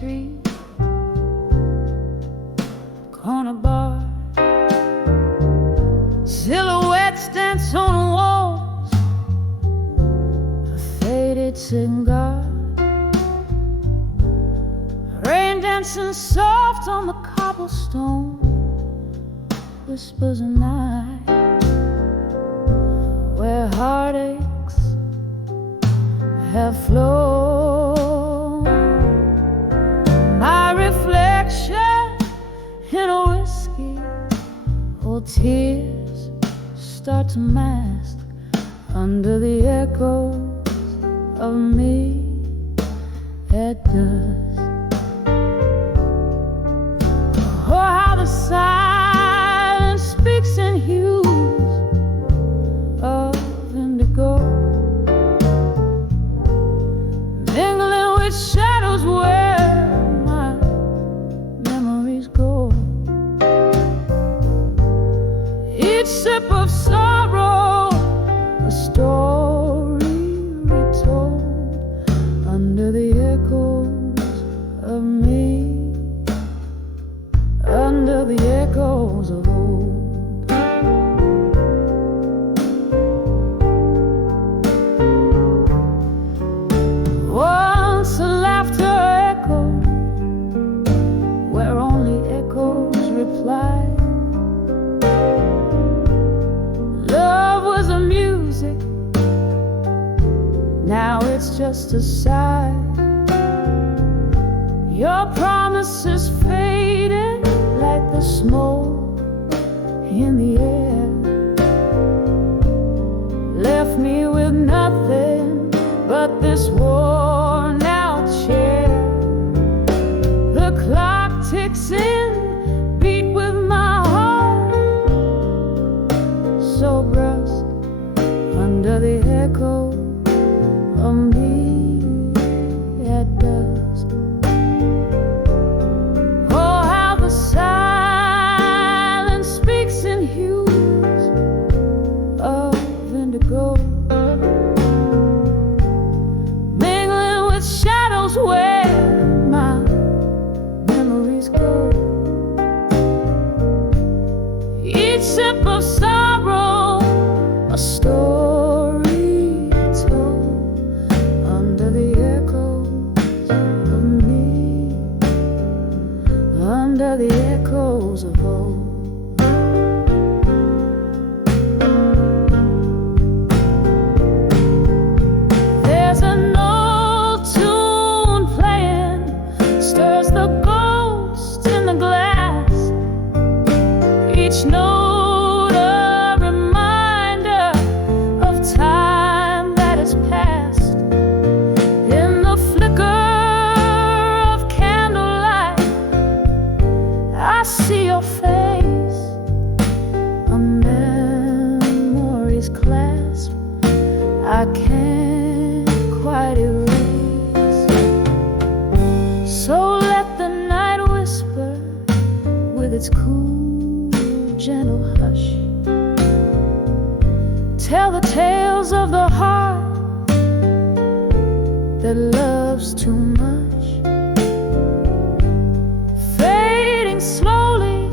street, corner bar, silhouettes dance on the walls, a faded cigar, rain dancing soft on the cobblestone, whispers of night, where heartaches have flown. My reflection in a whiskey, old tears start to mask under the echoes of me at dusk. Oh, how the silence speaks in hues of indigo, mingling with shadows where my memories go. Each sip of sorrow, a story retold under the echoes of me, under the echoes of old. Once a laughter echoed where only echoes replied. Love was a music, now it's just a sigh. Your promises faded like the smoke in the air, left me with nothing but this worn out chair. The clock ticks in, beat with my heart, so brusque under the echo of me at dusk. Oh, how the silence speaks in hues of indigo, mingling with shadows where my memories go. Each sip of sorrow, a story told under the echoes of me, under the echoes of old. There's an old tune playing, stirs the ghost in the glass. Each note a reminder of time that has passed. In the flicker of candlelight, I see your face, a memory's clasp I can't quite erase. So let the night whisper with its cool, gentle hush, tell the tales of the heart that loves too much, fading slowly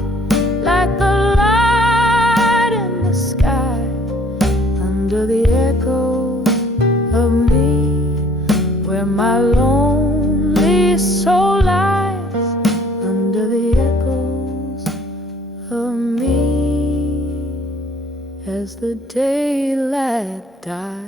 like the light in the sky, under the echo of me, where my lonely soul lies, under the echoes of me, as the daylight dies.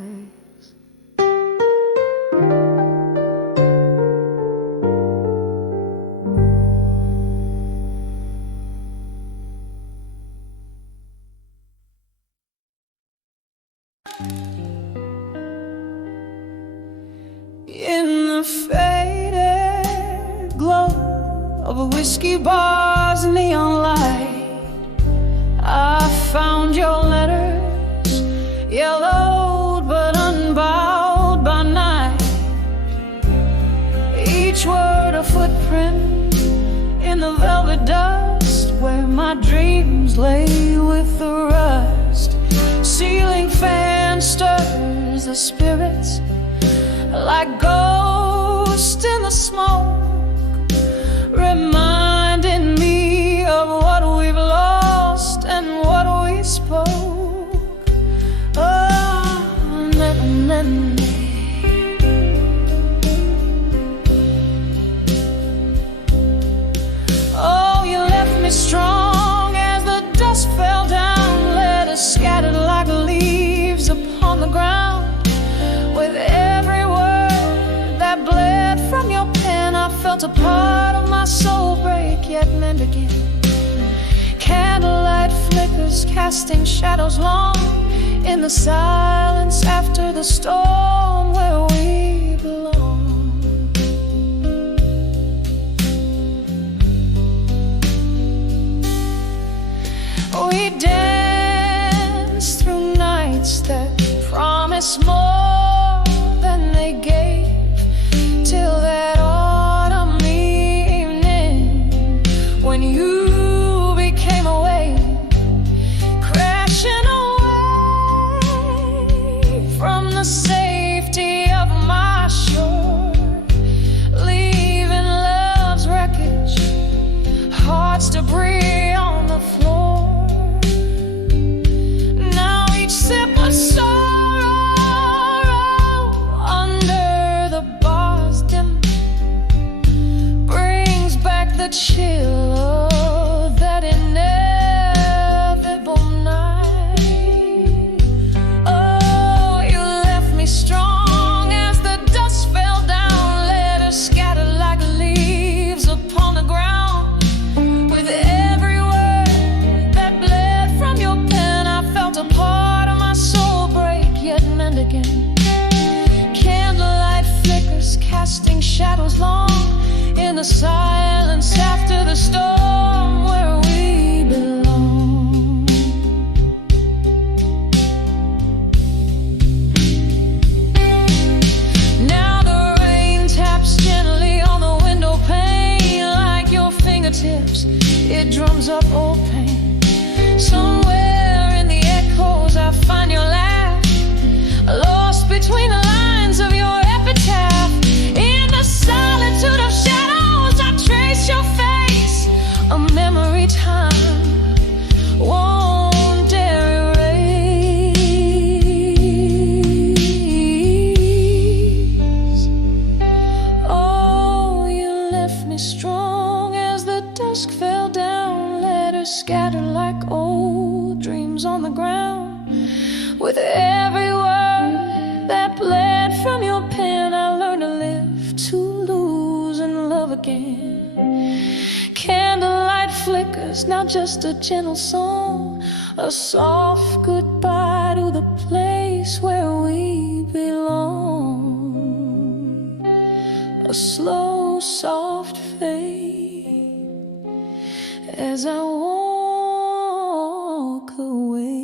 In the faded glow of a whiskey bar's neon light, I found your letters, yellowed but unbowed by night. Each word a footprint in the velvet dust, where my dreams lay with the rust. Ceiling fan stirs the spirits like ghosts in the smoke, friendly. Oh, you left me strong as the dust fell down, letters scattered like leaves upon the ground. With every word that bled from your pen, I felt a part of my soul break, yet mend again. Candlelight flickers, casting shadows long in the silence after the storm, where we belong. We danced through nights that promised more than they gave, till that autumn evening when you became a wave, crashing away from the safety of my shore, leaving love's wreckage, hearts debris on the floor. Now each sip of sorrow under the bars dim brings back the chill of that inevitable night. Oh, you left me strong as the dust fell down, letters scattered like leaves upon the ground. With every word that bled from your pen, I felt a part of my soul break, yet mend again. Candlelight flickers, casting shadows long in the silence after the storm, where we belong. Now the rain taps gently on the window pane, like your fingertips, it drums up old pain. Somewhere in the echoes I find your laugh, lost between the lines of your epitaph. In the solitude of shadows I trace your face, a memory time won't dare erase. Oh, you left me strong as the dusk fell down, letters scattered like old dreams on the ground. With every word that bled from your pen, I learned to live, to lose, and love again. Candlelight flickers, now just a gentle song, a soft goodbye to the place where we belong. A slow, soft fade as I walk away.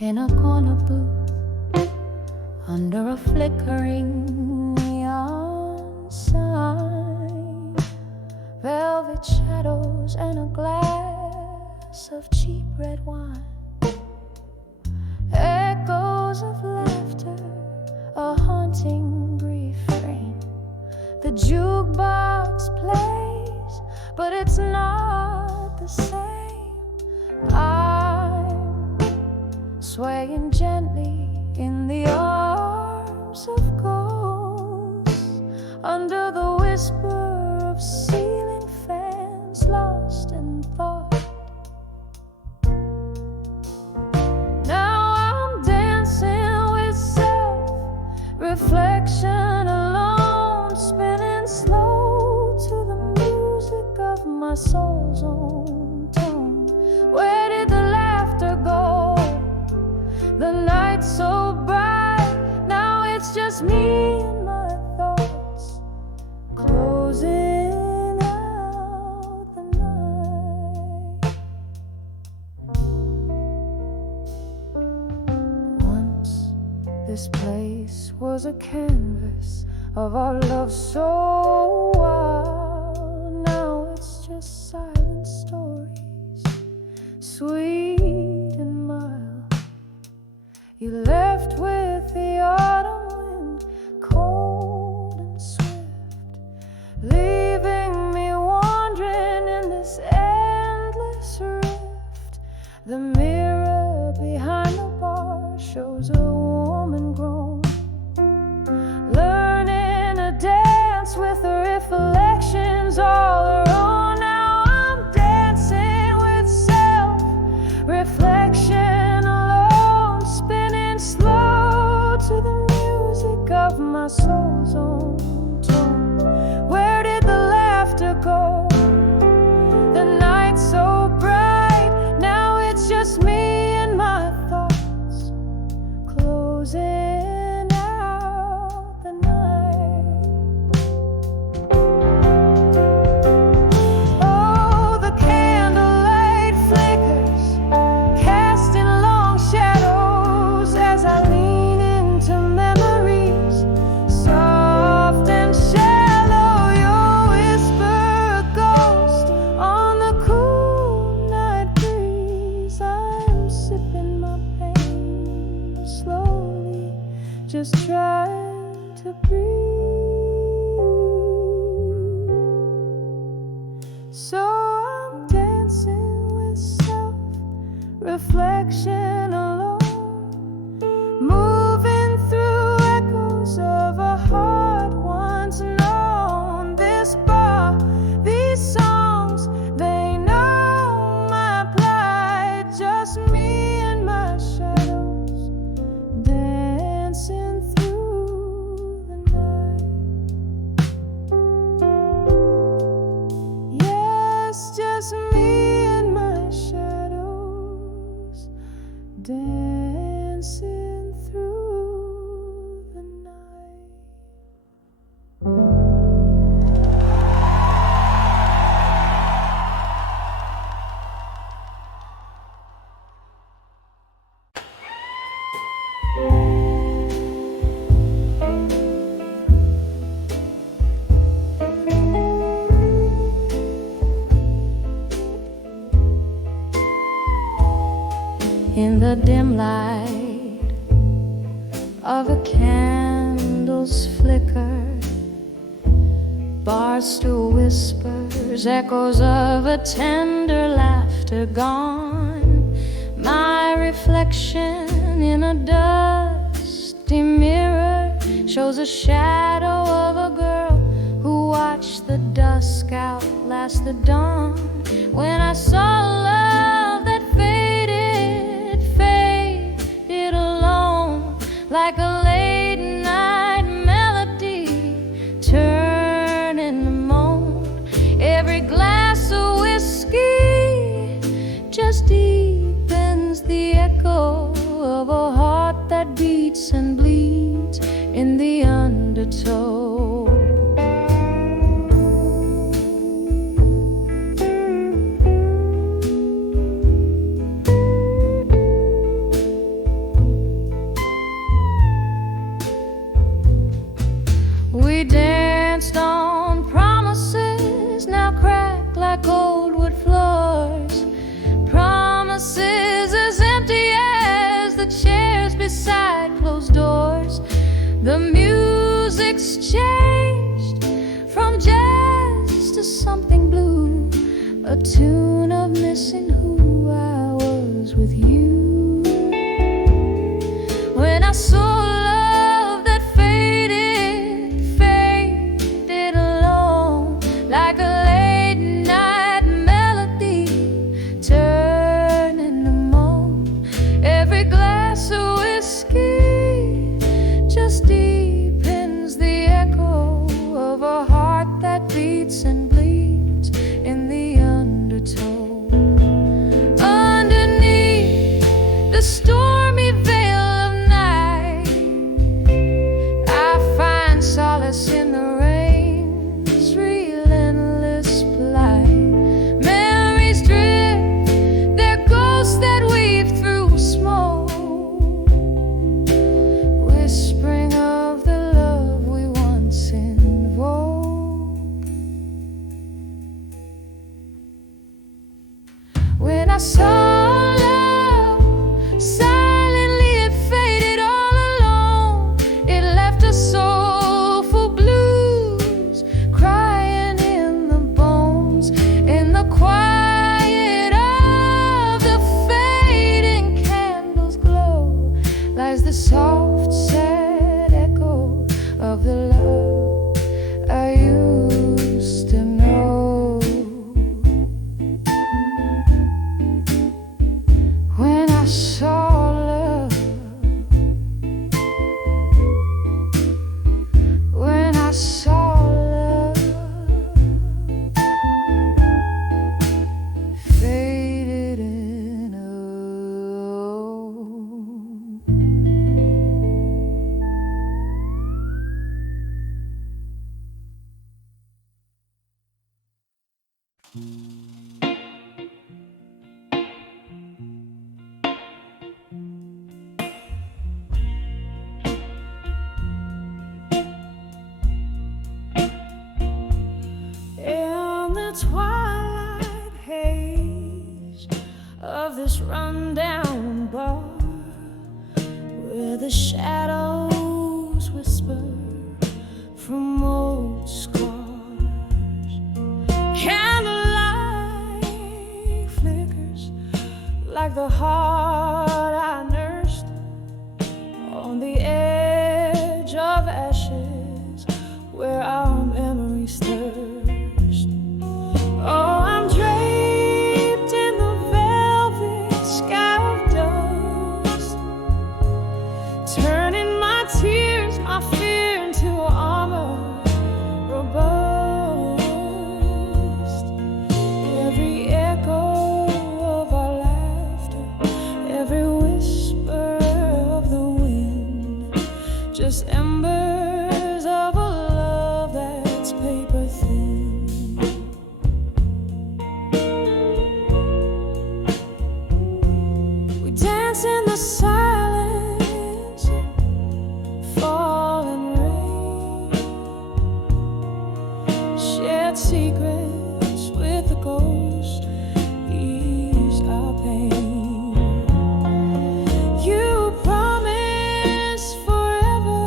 In a corner booth, under a flickering neon sign, velvet shadows and a glass of cheap red wine, echoes of laughter, a haunting brief frame. The jukebox plays, but it's not the same. Swaying gently in the arms of ghosts, under the whisper of ceiling fans, lost in thought. Now I'm dancing with self-reflection alone, spinning slow to the music of my soul's own tone. Where did the laughter go? The night's so bright, now it's just me and my thoughts, closing out the night. Once this place was a canvas of our love so wild. Now it's just silent stories, sweet and mild. You left with the autumn wind, cold and swift, leaving me wandering in this endless rift. The mirror behind the bar shows a woman grown, learning to dance with the reflections all her own. Now I'm dancing with self, reflection alone, spinning slow to the music of my soul's own tone. Where did the laughter go? The night's so bright, now it's just me and my thoughts, closing out the night. Oh, the candlelight flickers, casting long shadows as I lean into memories, soft and shallow. Your whisper, a ghost on the cool night breeze. I'm sipping my pain slowly, just trying to breathe. So I'm dancing with self, reflection alone, moving through echoes of a heart once known. This bar, these songs, they know my plight. Just me and my shadows, dancing through the night. Yes, just me and my shadows, dancing through the night. In the dim light of a candle's flicker, bar stool whispers, echoes of a tender laughter gone. My reflection in a dusty mirror shows a shadow of a girl who watched the dusk outlast the dawn. When I saw love that faded alone, like a late night melody turning to moan. Every glass of whiskey just deepens the echo of a heart that beats and bleeds in the undertow. We danced on promises, now cracked like old wood floors. Promises as empty as the chairs beside closed doors. The music's changed from jazz to something blue, a tune of missing who I was with you. When I saw love that faded alone, like a late night melody turning to moan. Every glass of whiskey just deepens the echo of a heart that beats and bleeds in the undertow. Underneath the stormy veil lies the soft, sad echo of the love I used to know. When I saw love, when I saw love faded in a in the twilight haze of this rundown bar, where the shadows whisper from old scars. Candlelight flickers like the heart I nursed on the edge of ashes, where our memories thirst. Oh, I'm draped in the velvet sky of dust, turning my tears, my fear into armor robust. Every echo of our laughter, every whisper of the wind, just embers of a love that's paper thin. We dance in the silence, falling rain, shared secrets with the ghost, ease our pain. You promised forever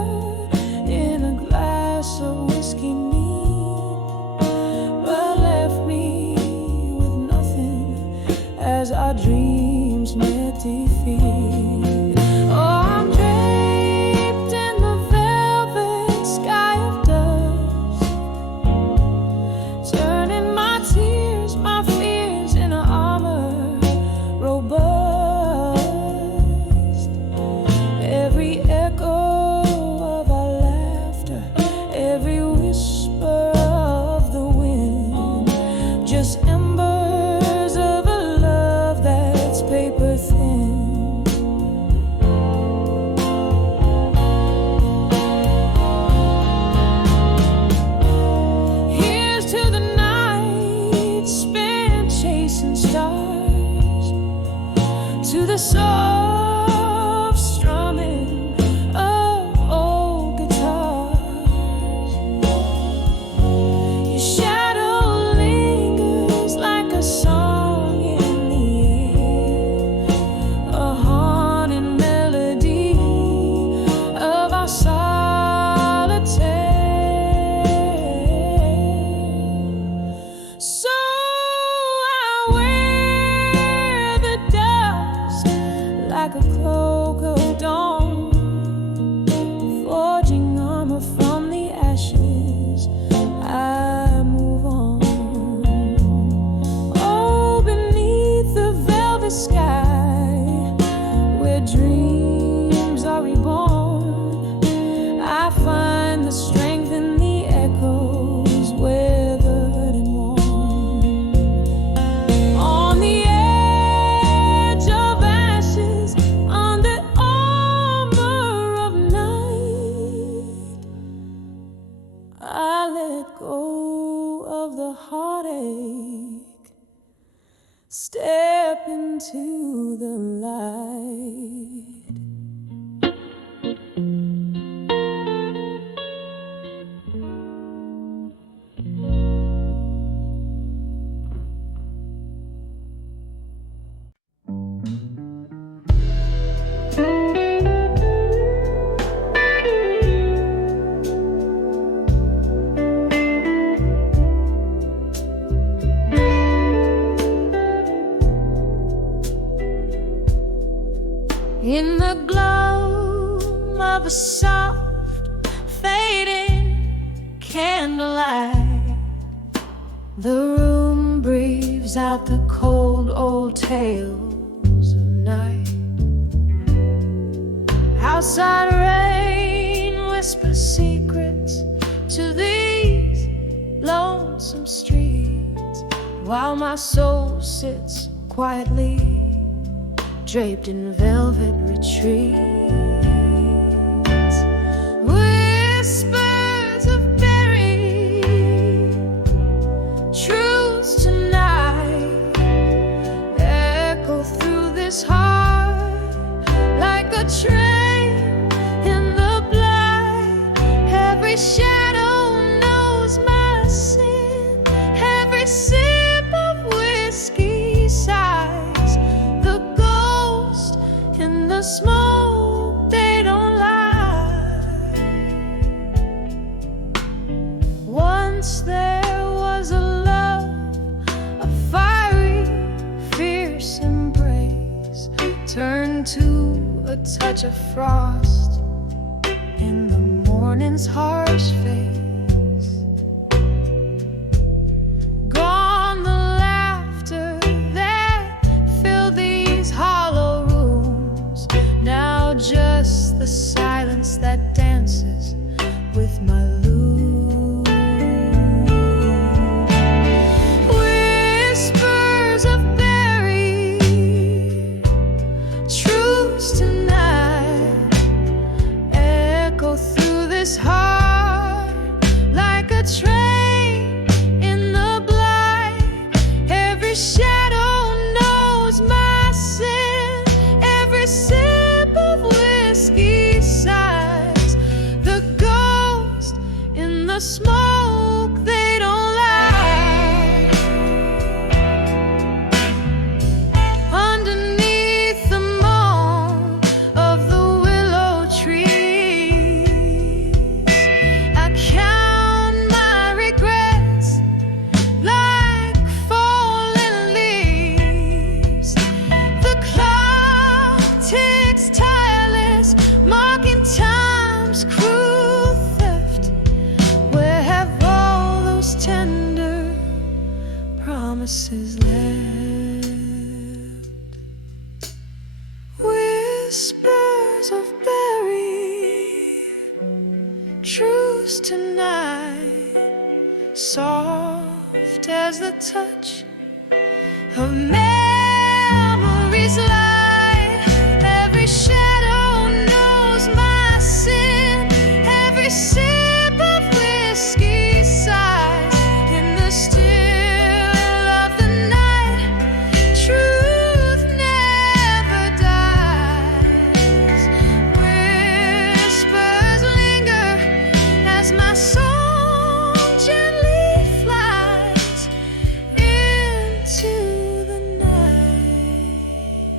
in a glass of whiskey neat, but left me with nothing as our dreams met defeat. Oh, I'm draped in the velvet sky of dust, turning my tears, my fears into armor robust. Every echo of our laughter, every whisper of the wind, just embers of a love that's paper thin. Here's to the night spent chasing stars, to the soft strumming of old guitars. Your shadow lingers like a song in the air, a haunting melody of our solitaire. So I wear the dust like a cloak of dawn, forging armor from the ashes. I move on. Oh, beneath the velvet sky, where dreams are reborn, I find the strength in the echoes, weathered and worn. On the edge of ashes, under armor of night, I let go of the heartache, step into the light. in the glow of a soft, fading candlelight. The room breathes out the cold old tales of night. Outside rain whispers secrets to these lonesome streets, while my soul sits quietly draped in velvet retreats. Whispers of buried truths tonight echo through this heart like a train in the blind. Every shadow knows my sin, every sip of whiskey sighs. The ghost in the smoke, they don't lie. Once there was a love, a fiery, fierce embrace, turned to a touch of frost in the morning's harsh face. Gone the laughter that filled these hollow rooms, now just the silence that dances with my lute. Whispers of buried truths tonight echo through this heart like a train in the blind. Every shadow knows my sin, every sip of whiskey sighs. The ghost in the smoke, they don't lie. Underneath the moan of the willow trees, I count my regrets like fallen leaves. The clock ticks tireless, marking time's cruel theft. Where have all those tender promises left? Whispers of buried truths tonight, soft as the touch of memory's light. Every shadow knows my sin, every sip of whiskey sighs. In the still of the night, truth never dies. Whispers linger as my soul gently flies into the night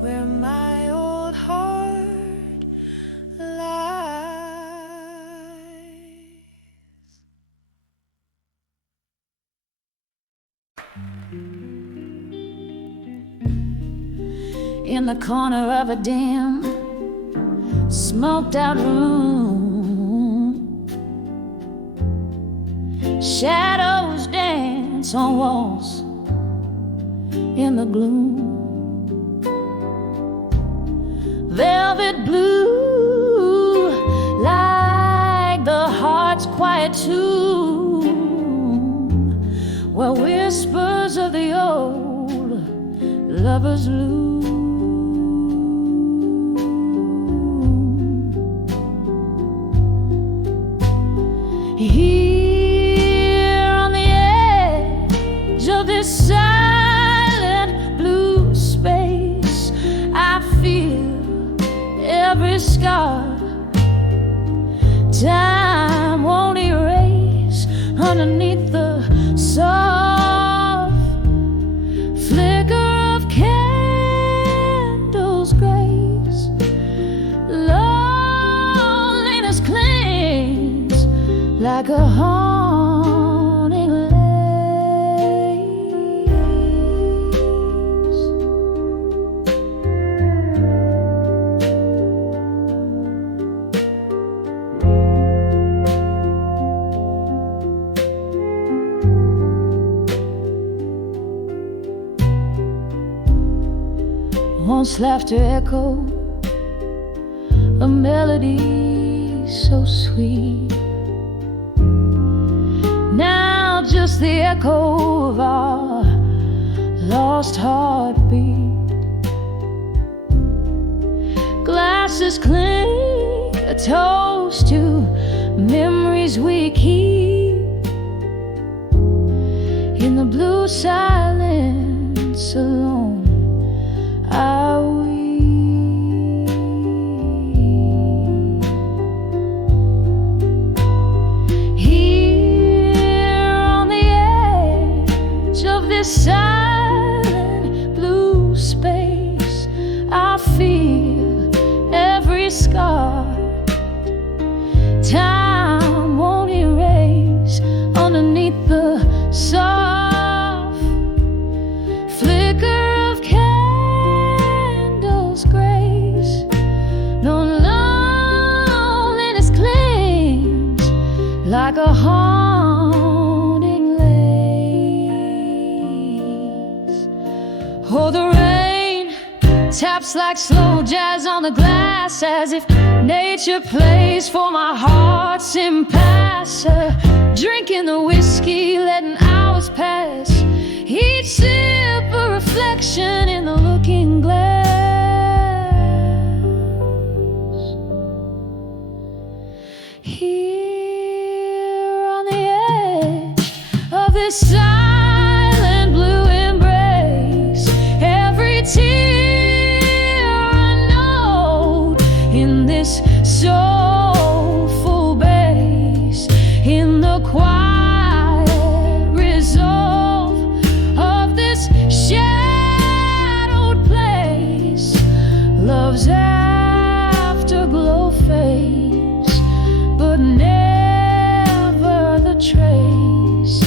where my old heart lies. In the corner of a dim, smoked out room, shadows dance on walls in the gloom. Velvet blue, like the heart's quiet tomb, where whispers of the old lovers loom. Here on the edge of this silent blue space, I feel every scar time won't erase. Underneath the soft flicker of candles' grace, loneliness clings like a haunting lace. children's laughter echo, a melody so sweet. Now just the echo of our lost heartbeat. Glasses clink, a toast to memories we keep. In the blue silence alone are we. Here on the edge of this silent blue space, I feel every scar time won't erase underneath the soft flicker of candles' grace. No loneliness clings like a haunting lace. Oh, the rain taps like slow jazz on the glass, as if nature plays for my heart's impasse. Drinking the whiskey, letting hours pass, each sip a reflection in the looking glass. Here on the edge of this silent blue embrace, every tear a note in this soulful bass, in the quiet resolve of this shadowed place. Love's afterglow fades, but never the trace.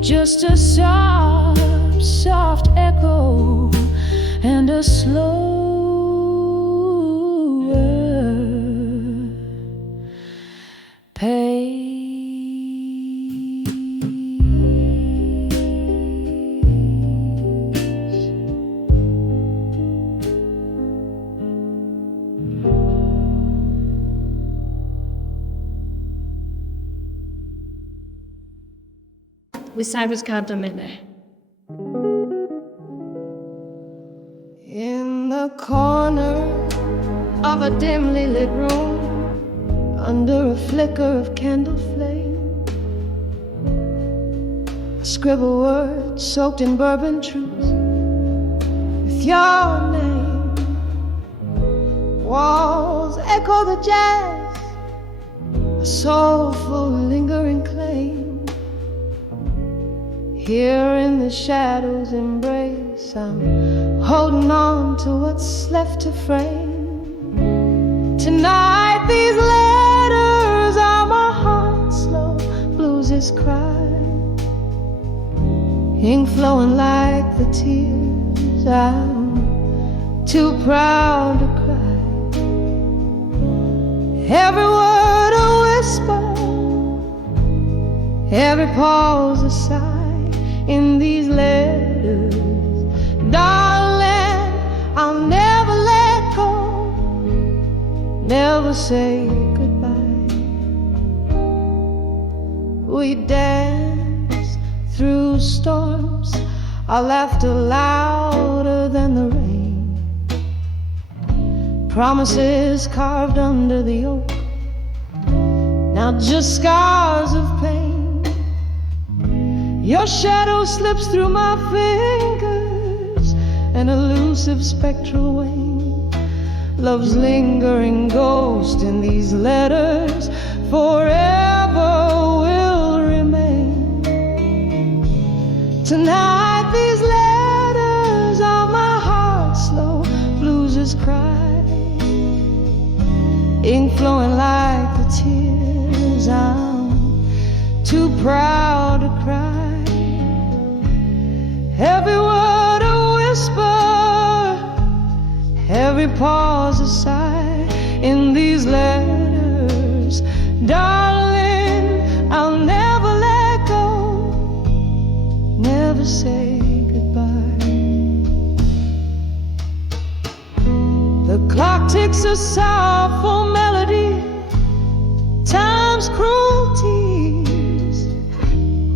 Just a soft, soft echo and a slower pace. We was Candlelight. In the corner of a dimly lit room, under a flicker of candle flame, I scribble words soaked in bourbon truth with your name. Walls echo the jazz, a soulful lingering claim. Here in the shadows embrace, I'm holding on to what's left to frame. Tonight these letters are my heart's slow blues' cry, ink flowing like the tears I'm too proud to cry. Every word a whisper, every pause a sigh. In these letters, darling, I'll never let go, never say goodbye. We dance through storms, our laughter louder than the rain. Promises carved under the oak, now just scars of pain. Your shadow slips through my fingers, an elusive spectral wing. Love's lingering ghost in these letters forever will remain. Tonight these letters are my heart's slow blues' cry, ink flowing like the tears I'm too proud to cry. Every word a whisper, every pause a sigh. In these letters, darling, I'll never let go, never say goodbye. a soulful melody, time's cruelties,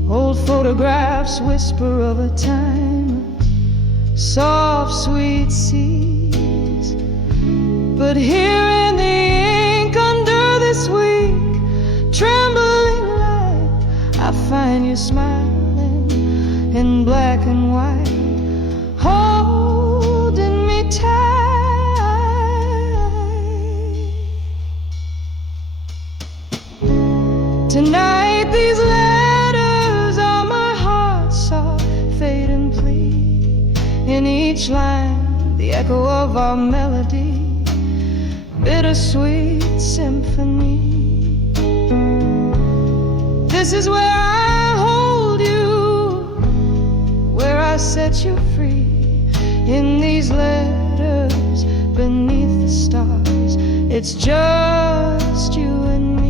old photographs whisper of a time, soft sweet seas. But here in the ink under this weak trembling light, I find you smiling in black and white, holding me tight. Tonight these letters are my heart's soft fade and plea. In each line the echo of our melody, bittersweet symphony. This is where I hold you, where I set you free. In these letters beneath the stars, it's just you and me.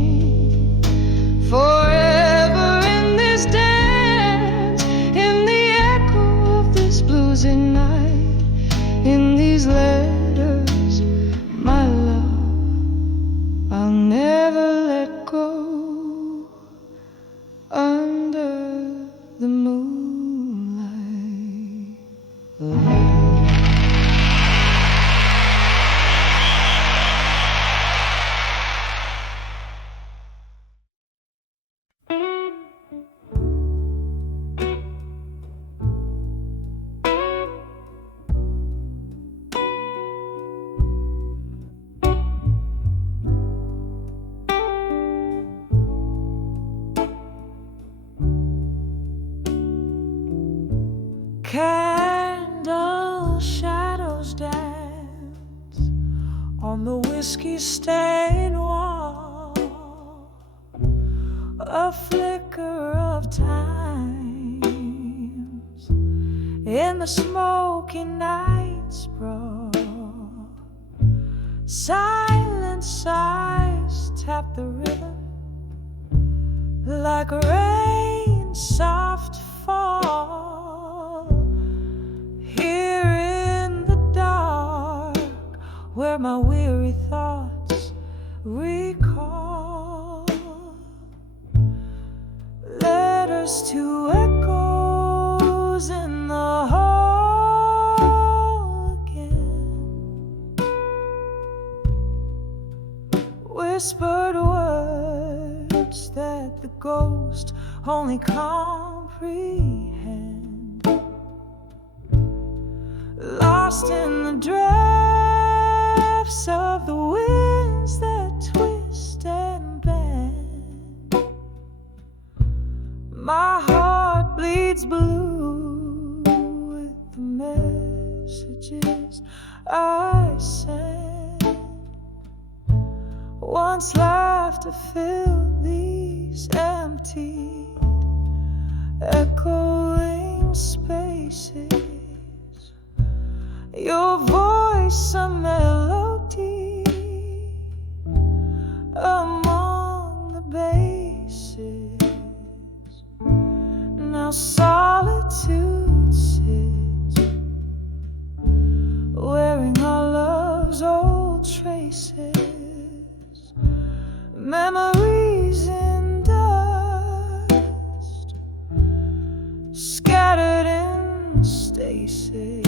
Forever in this dance, in the echo of this bluesy night, in these letters, my love, I'll never let go. Under the moonlight, candle shadows dance on the whiskey-stained wall, a flicker of times in the smoky night sprawl. Silent sighs tap the rhythm like rain soft fall. Here in the dark, where my weary thoughts recall, letters to echoes in the hall again, whispered words that the ghost only comprehend, lost in the drafts of the winds that twist and bend. My heart bleeds blue with the messages I send. Once laughter filled these empty, echoing spaces. Your voice a melody among the bases. Now solitude sits, wearing our love's old traces, memories in dust, scattered in stasis.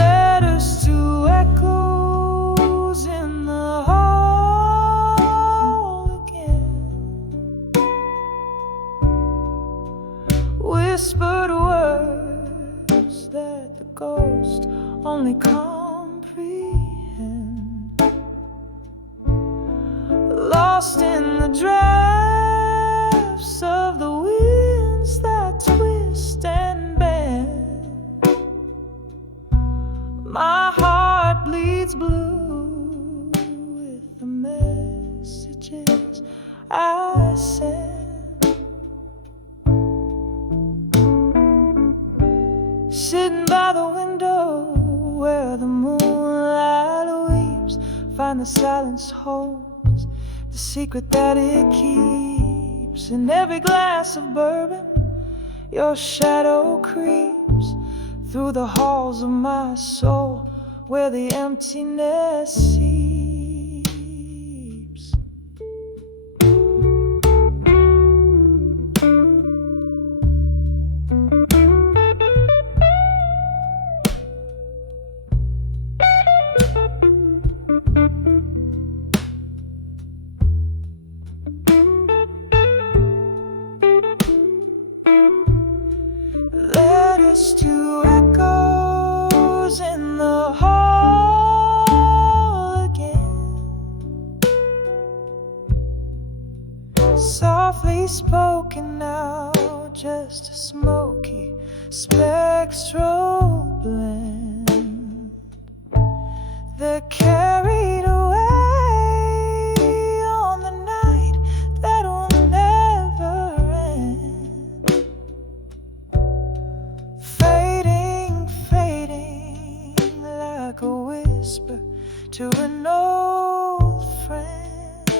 Letters to echoes in the hall again, whispered words that the ghost only comprehend, lost in the drafts of the winds that twist and bend. My heart bleeds blue with the messages I send. Sitting by the window where the moonlight weeps, find the silence holds the secret that it keeps. In every glass of bourbon, your shadow creeps through the halls of my soul, where the emptiness seeps. Letters to echoes in the hall again, softly spoken now, just a smoky spectral blend. They're carried away on the night that will never end. Fading, fading like a whisper to an old friend.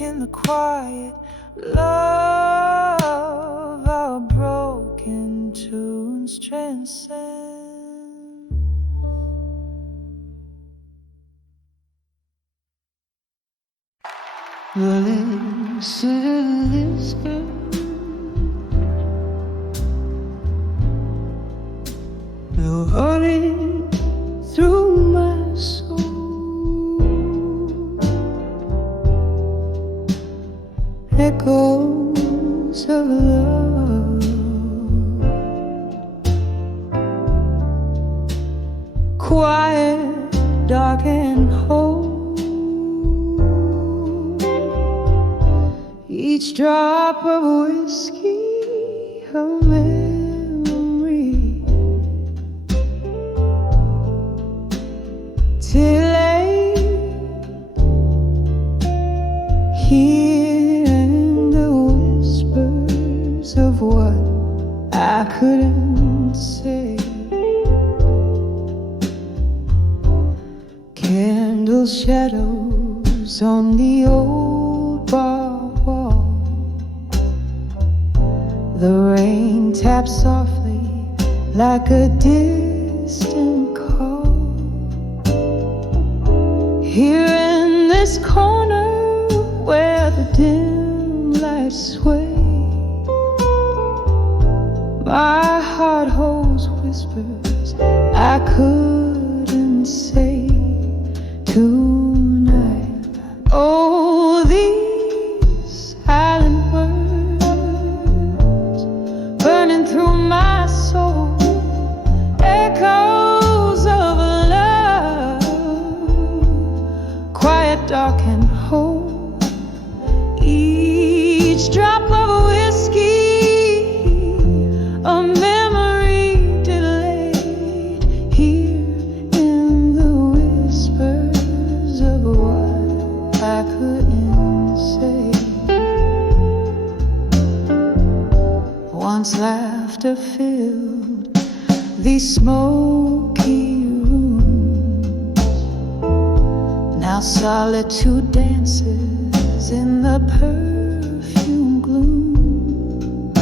In the quiet love, our broken tunes transcend. Listen to this girl, you're running through my soul, echoes of love, quiet, dark and whole. Each drop of whiskey, a memory, till late, hearing the whispers of what I couldn't say. Candle shadows on the old bar wall. The rain taps softly like a distant call. Here in this corner where the dim lights sway, my heart holds whispers I couldn't say tonight. Oh, these silent words burning through my soul, echoes of love, quiet, dark and whole. Each drop of whiskey, a memory delayed, here in the whispers of what I couldn't say. Once laughter filled these smoky rooms, now solitude dances in the perfume gloom.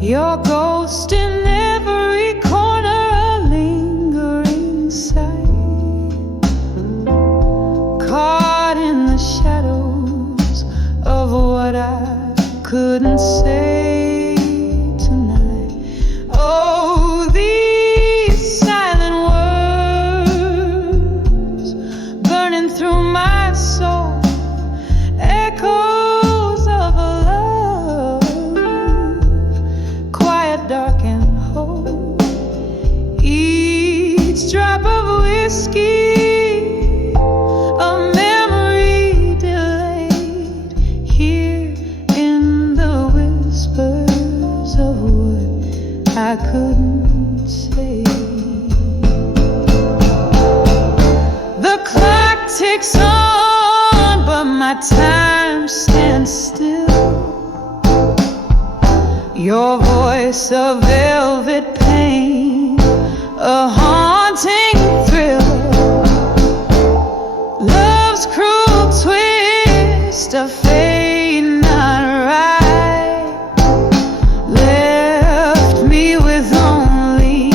Your ghost in every corner, a lingering sight, caught in the shadows of what I couldn't say tonight. Oh, these silent words burning through my soul, echoes of love, quiet, dark and whole. Each drop of whiskey, a memory delayed, here in the whispers of what I couldn't say. The clock ticks on, but my time stands still. Your voice, a velvet pain, a haunting thrill. Love's cruel twist, a fate not right, left me with only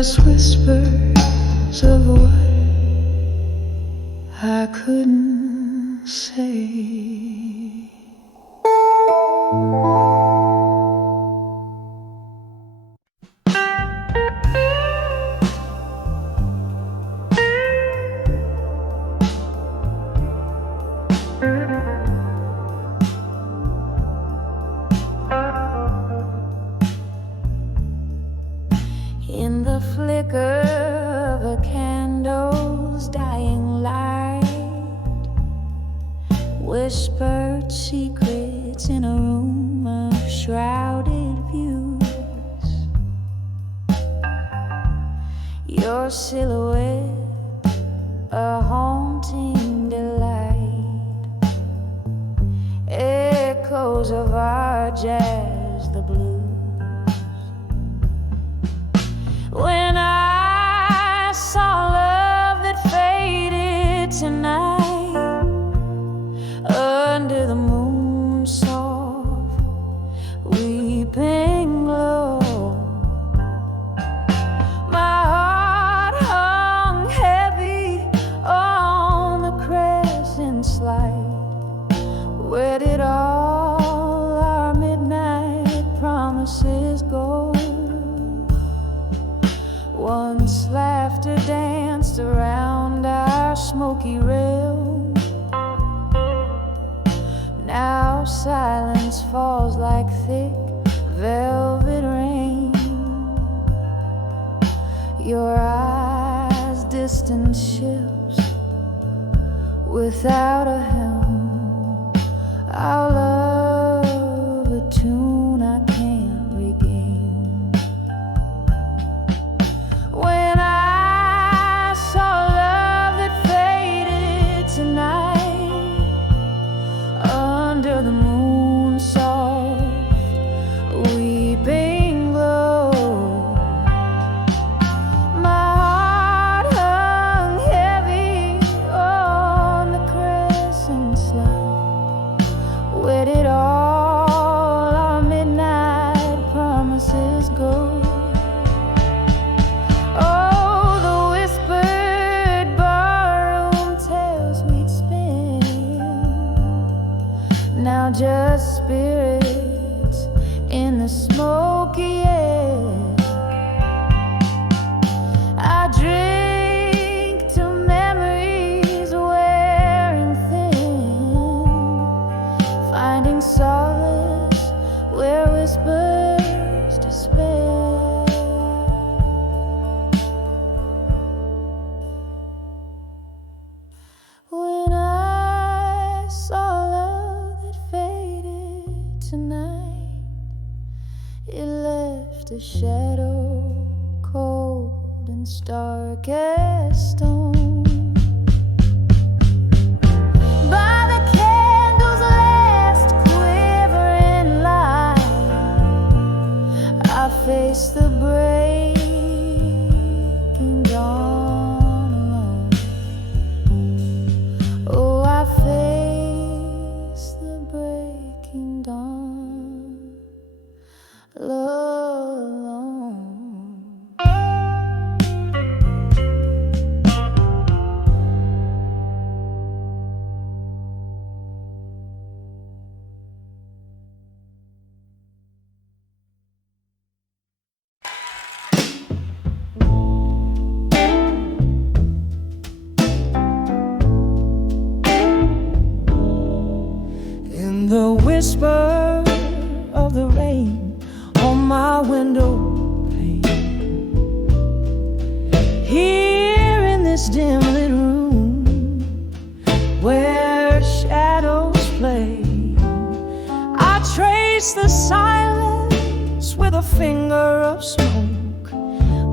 just whispers of what I couldn't say. In the flicker of a candle's dying light, whispered secrets in a room of shrouded views. Your silhouette, a haunting delight, echoes of our jazz, the blues. When I saw love that faded tonight, under the moon's soft weeping glow, my heart hung heavy on the crescent slide. Where did all our midnight promises go? Once laughter danced around our smoky realm, now silence falls like thick velvet rain. Your eyes distant ships without a helm, our love a tune I can't regain. When I saw love that faded tonight, under the moon's soft weeping glow, my heart hung heavy on the crescent slide. Where did all our midnight promises go? Now just spirits in the smoky air. I drink to memories wearing thin, finding solace where whispers despair. When I saw tonight, it left a shadow cold and stark as stone. By the candle's last quivering light, I faced the breaking dawn alone. Oh, I faced the breaking dawn alone. In the whisper of the rain on my window pane, here in this dim lit room where shadows play, I trace the silence with a finger of smoke,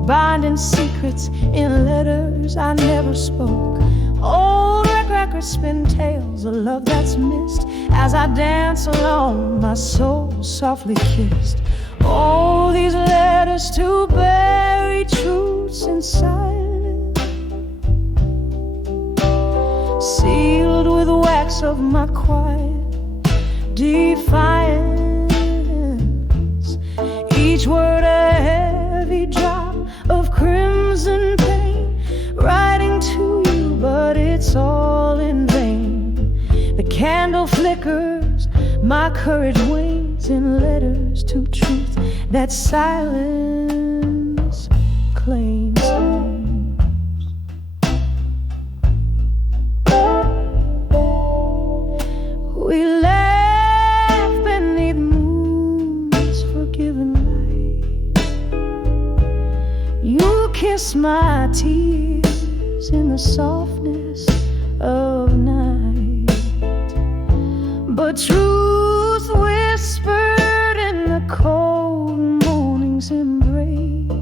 binding secrets in letters I never spoke. Old records spin tales of love that's missed as I dance alone, my soul softly kissed. All these letters to buried truths in silence, sealed with wax of my quiet defiance. Each word a heavy drop of crimson flickers, my courage wanes in letters to truth that silence claims. We laugh beneath moon's forgiven light. You kiss my tears in the softness of night. But truth whispered in the cold morning's embrace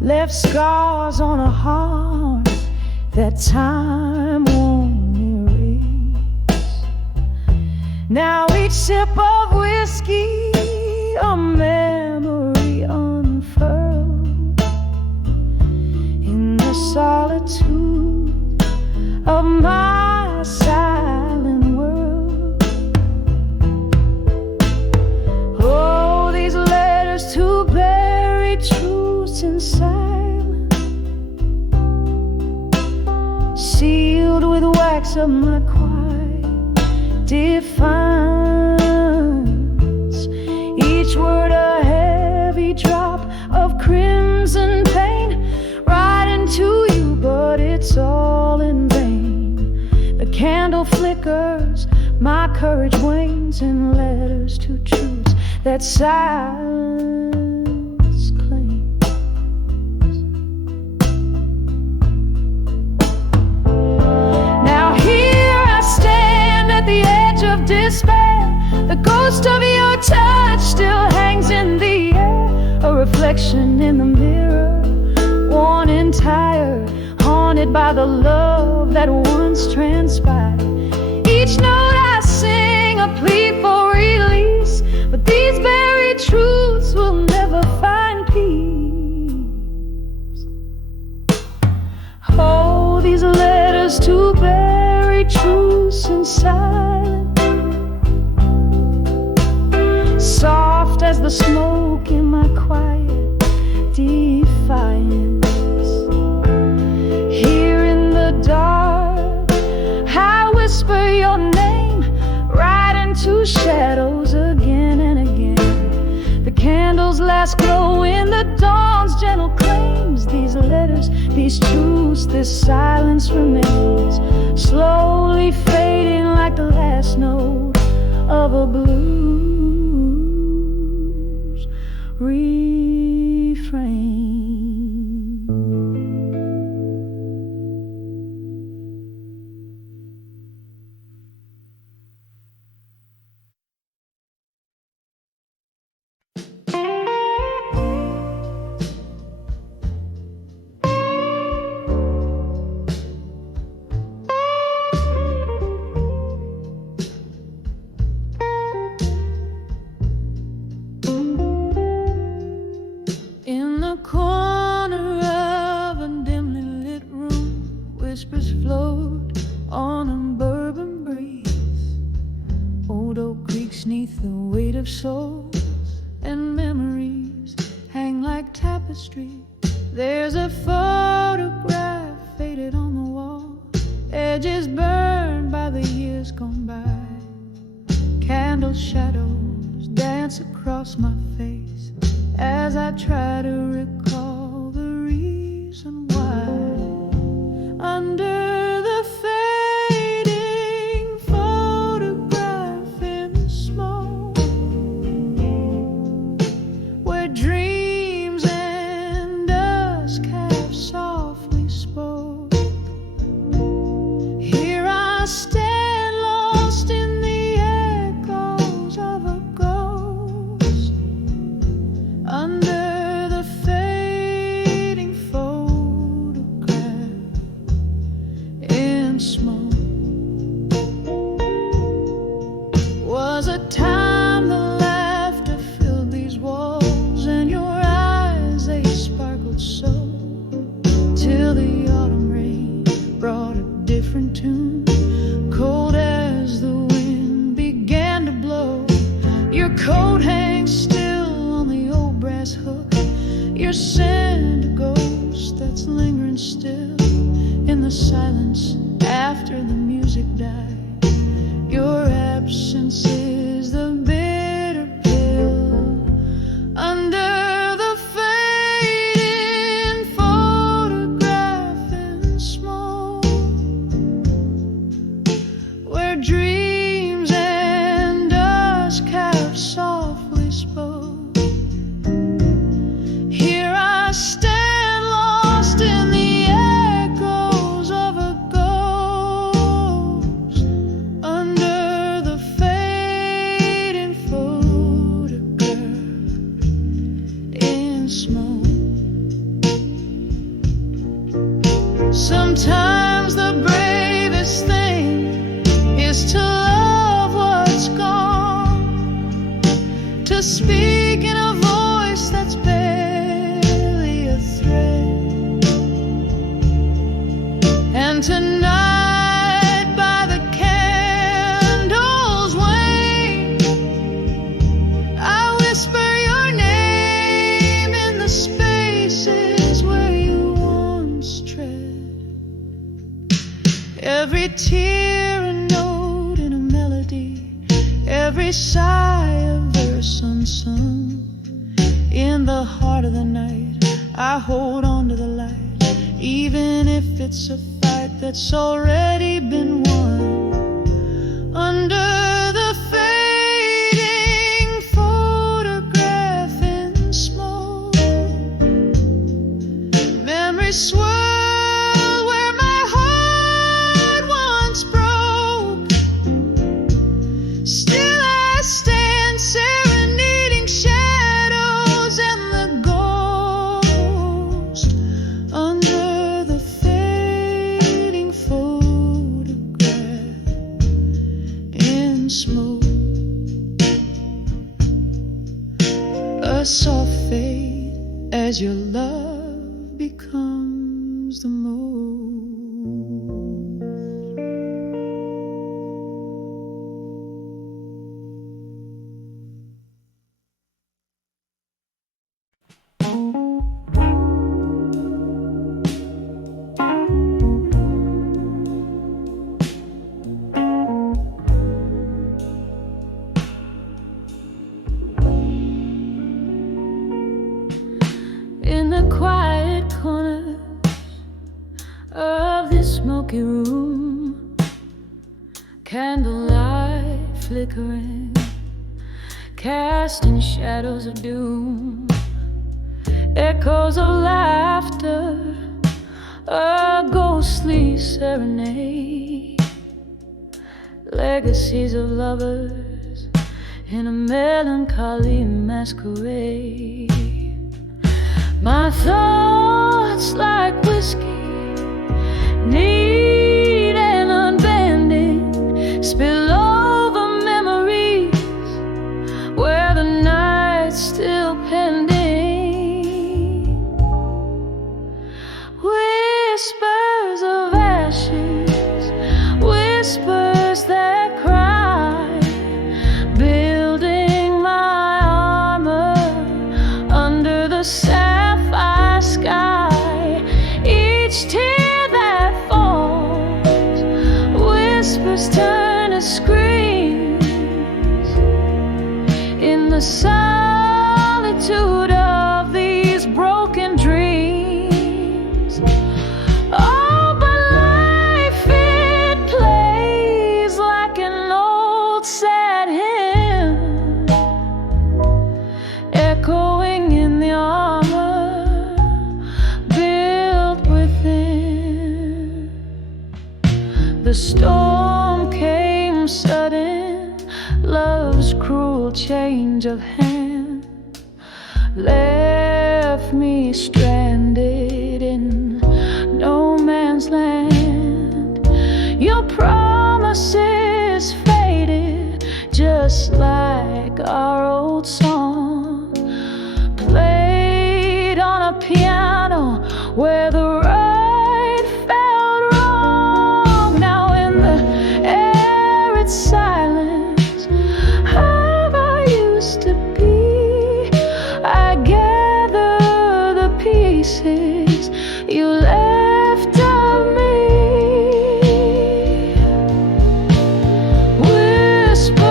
left scars on a heart that time won't erase. Now each sip of whiskey, a memory unfurled in the solitude of my silent world. Oh, these letters to bury truths in silence, sealed with wax of my quiet defiance. Each word a heavy drop of crimson pain right into you, but it's all in vain. The candle flickers, my courage wanes in letters to truths that silence claims. Now here I stand at the edge of despair. The ghost of your touch still hangs in the air, a reflection in the mirror, worn and tired, haunted by the love that once transpired. Each note I sing a plea for release, but these buried truths will never find peace. Oh, these letters to buried truths in silence, soft as the smoke in my quiet defiance. Here in the dark, I whisper your name right into shadows again and again. The candle's last glow in the dawn's gentle claims. These letters, these truths, this silence remains, slowly fading like the last note of a blues refrain. In the corner of a dimly lit room, whispers float on a bourbon breeze. Old oak creaks neath the weight of souls, and memories hang like tapestry. There's a photograph faded on the wall, edges burned by the years gone by. Candle shadows dance across my face as I try to recall the reason why. Under the fading photograph in smoke, where dreams and dusk have softly spoke, here I stand lost in the echoes of a ghost. Under the fading photograph in smoke, was a time the laughter filled these walls, and your eyes, they sparkled so, till the autumn rain brought a different tune, cold as the wind began to blow. Your coat hangs still on the old brass hook, your scent a ghost that's lingering still in the silence after the music died. absence is the bitter pill under the fading photograph in smoke, where dreams and dusk have softly spoke. Here I stand lost in the echoes of a ghost under the fading photograph in smoke. Sometimes the bravest thing is to love what's gone, to speak in a voice that's barely a thread. And tonight by the candle's wane, I whisper your name in the spaces where you once tread. Every tear a note in a melody, every sigh a verse unsung. In the heart of the night, I hold on to the light, even if it's a fight that's already been won. Under the fading photograph in smoke, memories swirl where my heart once broke. Still I stand serenading shadows and the ghost under the fading photograph in smoke. A soft fade as your love becomes the most. In the quiet corner of this smoky room, candlelight flickering, casting shadows of doom, echoes of laughter, a ghostly serenade, legacies of lovers in a melancholy masquerade. My thoughts like whiskey, neat and unbending, spill over memories where the night's still pending. Whispers of ashes, whispers that cry, building my armor under the sapphire sky. Each tear that falls, whispers turn to screams in the solitude of these broken dreams. Oh, but life, it plays like an old sad hymn, echoing in the armor built within. The storm came sudden, love's cruel change of hand left me stranded in no man's land. Your promises faded just like our old song, played on a piano where the right felt wrong. Now in the arid silence of I used to be, I gather the pieces you left of me. Whisper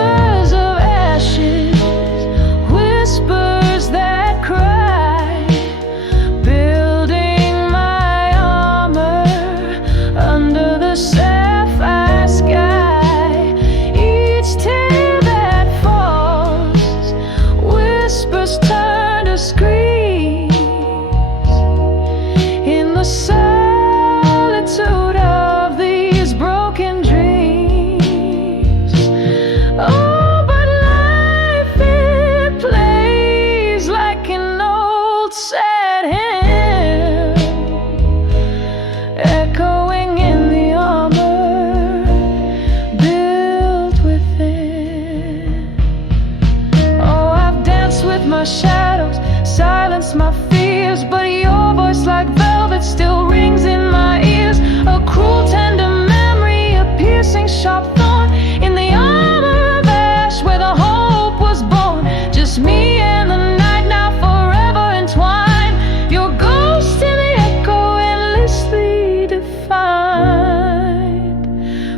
shadows silence my fears, but your voice like velvet still rings in my ears. A cruel tender memory, a piercing sharp thorn in the armor of ash where the hope was born. Just me and the night now forever entwined. Your ghost in the echo endlessly defined.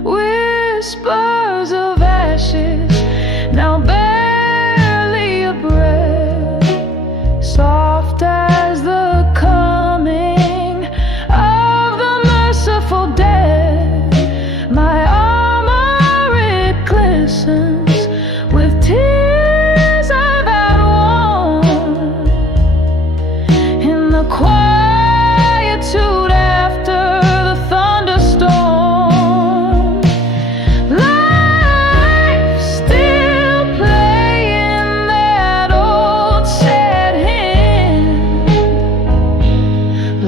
Whispers of ashes now barely a breath, soft as the coming of the merciful dead. My armor, it glistens with tears I've outworn in the quietude after the thunderstorm. Life still playing that old sad hymn.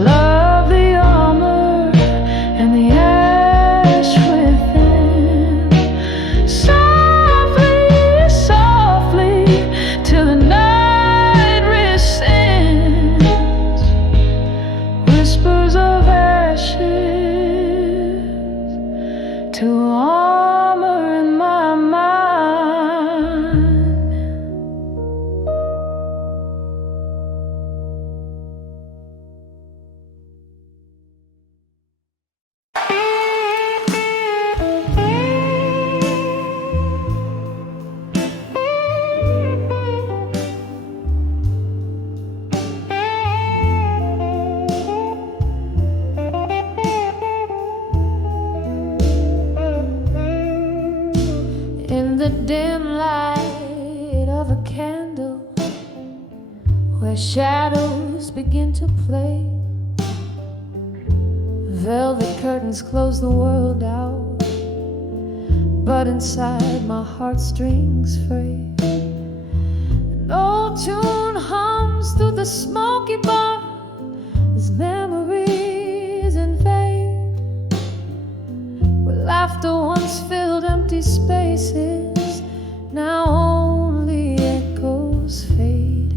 Love the armor and the ash within. Softly, softly, till the night rescinds. Whispers of ashes to armor in my mind. In the dim light of a candle, where shadows begin to play, velvet curtains close the world out, but inside my heartstrings fray. An old tune hums through the smoky bar as memories invade, where laughter once filled empty spaces, now only echoes fade.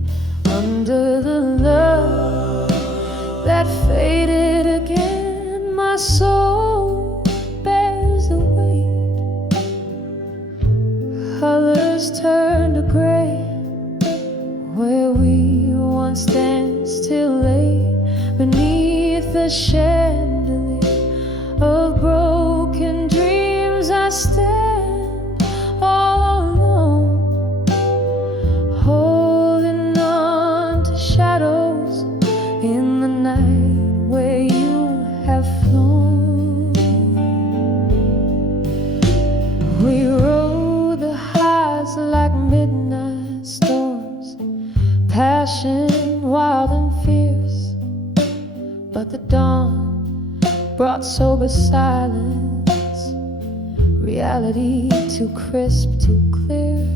Under the love that faded again, my soul bears the weight. Colors turn to gray, where we once danced till late beneath the chandelier of broken dreams. I stand all alone, holding on to shadows in the night where you have flown. We rode the highs like midnight storms, passion wild and fierce, but the dawn brought sober silence, reality too crisp, too clear.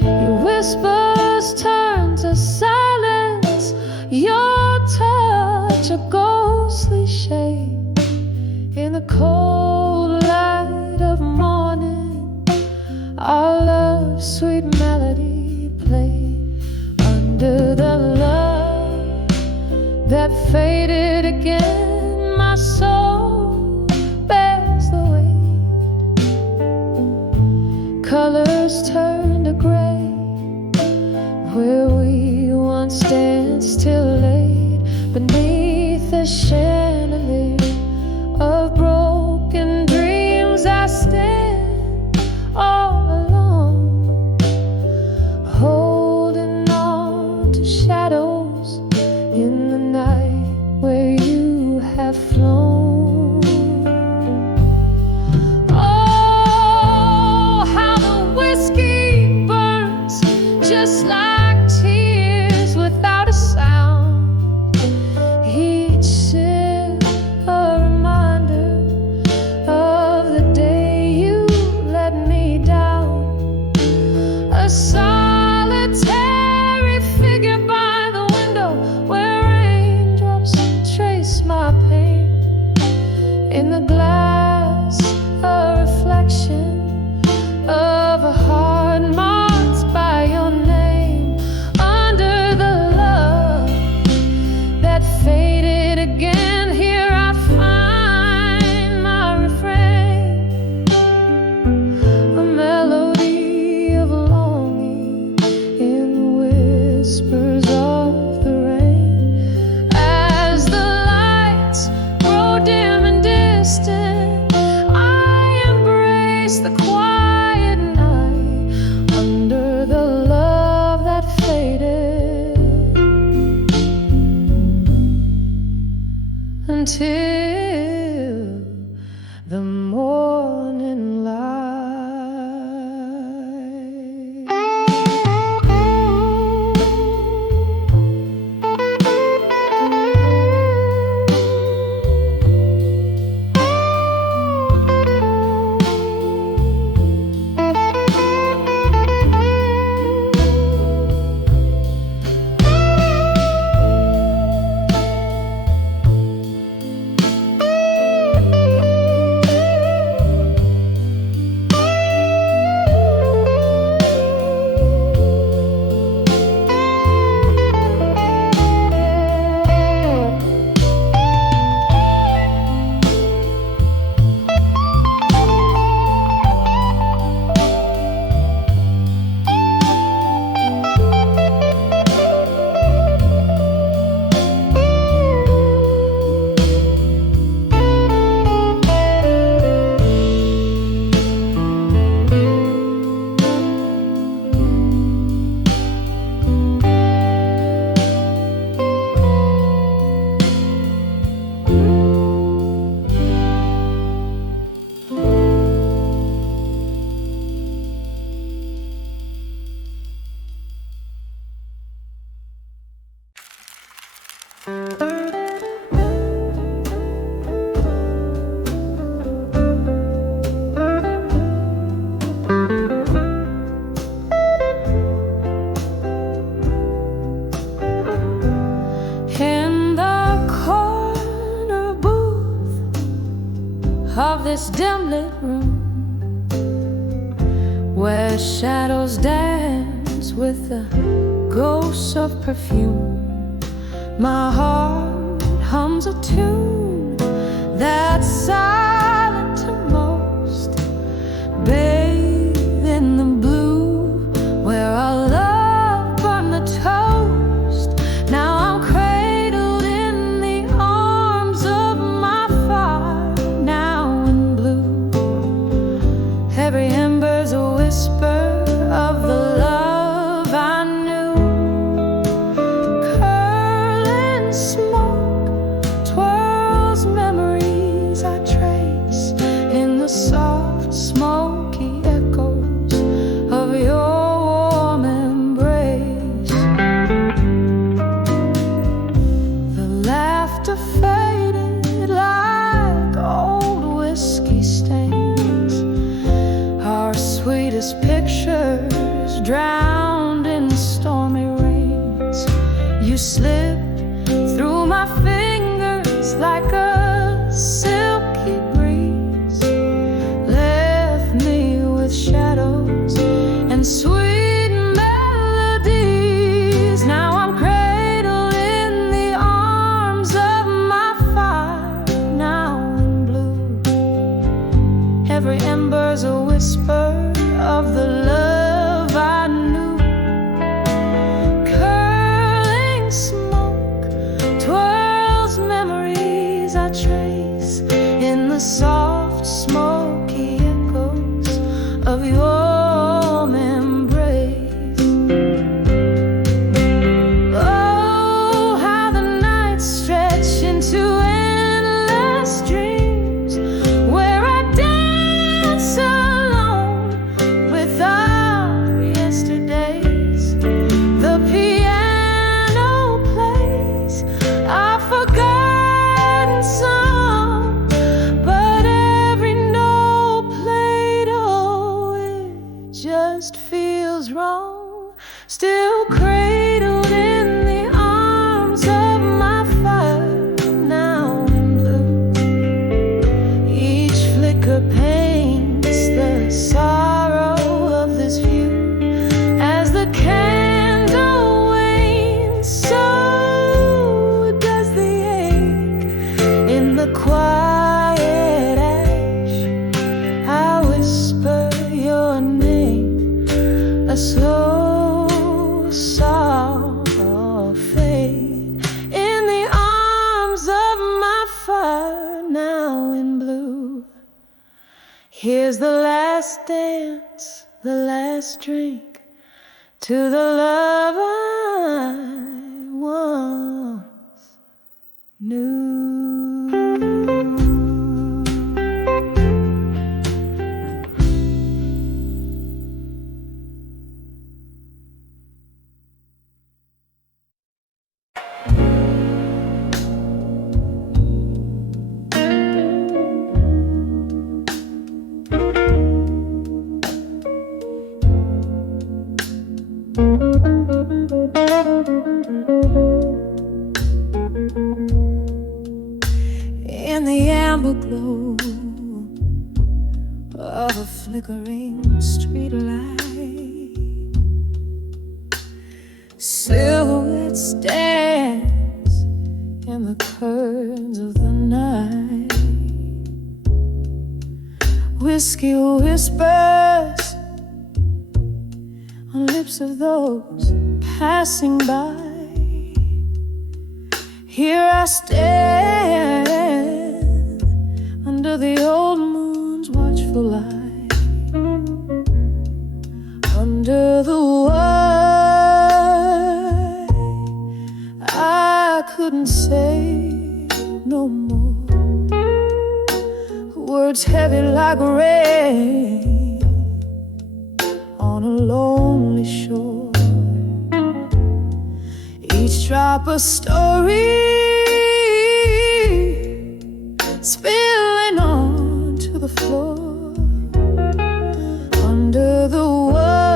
Your whispers turn to silence, your touch a ghostly shade. In the cold light of morning, our love's sweet melody played. Under the love that faded again, my soul bears the weight. Colors turn to gray, where we once danced till late beneath the chandelier of broken dreams. I stand all alone, holding on to shadows in the night where you have flown. Oh, how the whiskey burns just like tears without a sound. until the morning light. Of this dim lit room where shadows dance with the ghosts of perfume, my heart hums a tune that's silent to most, bathed in the blue where our love burned the toast. Now I'm cradled in the arms of my fire, now in blue. Every ember's a whisper of the love I knew. Curling smoke twirls memories I trace in the soft, smoky echoes of your warm embrace. The laughter faded like old whiskey stains, our sweetest pictures drowned in stormy rains. You slipped through my fingers like a silky breeze, left me with shadows and sweet melodies. Now I'm cradled in the arms of my fire, now in blue. Every ember's a whisper of the love I knew. Curling smoke twirls memories I trace in the soft, smoky echoes of your warm embrace. Oh, how the nights stretch into endless dreams where I dance alone with our yesterdays. The piano plays our forgotten song, but every note played, oh, it just feels wrong. Still cradled in the arms of my fire, now in blue. Each flicker paints the sorrow of this view. As the candle wanes, so does the ache in the quiet ash. I whisper your name, a slow, soft fade in the arms of my fire, now in blue. Here's the last dance, the last drink to the love I once knew. lips of those passing by. Here I stand under the old moon's watchful light, under the wire. I couldn't say no more, words heavy like rain on a lonely shore. Each drop a story spilling onto the floor. Under the world,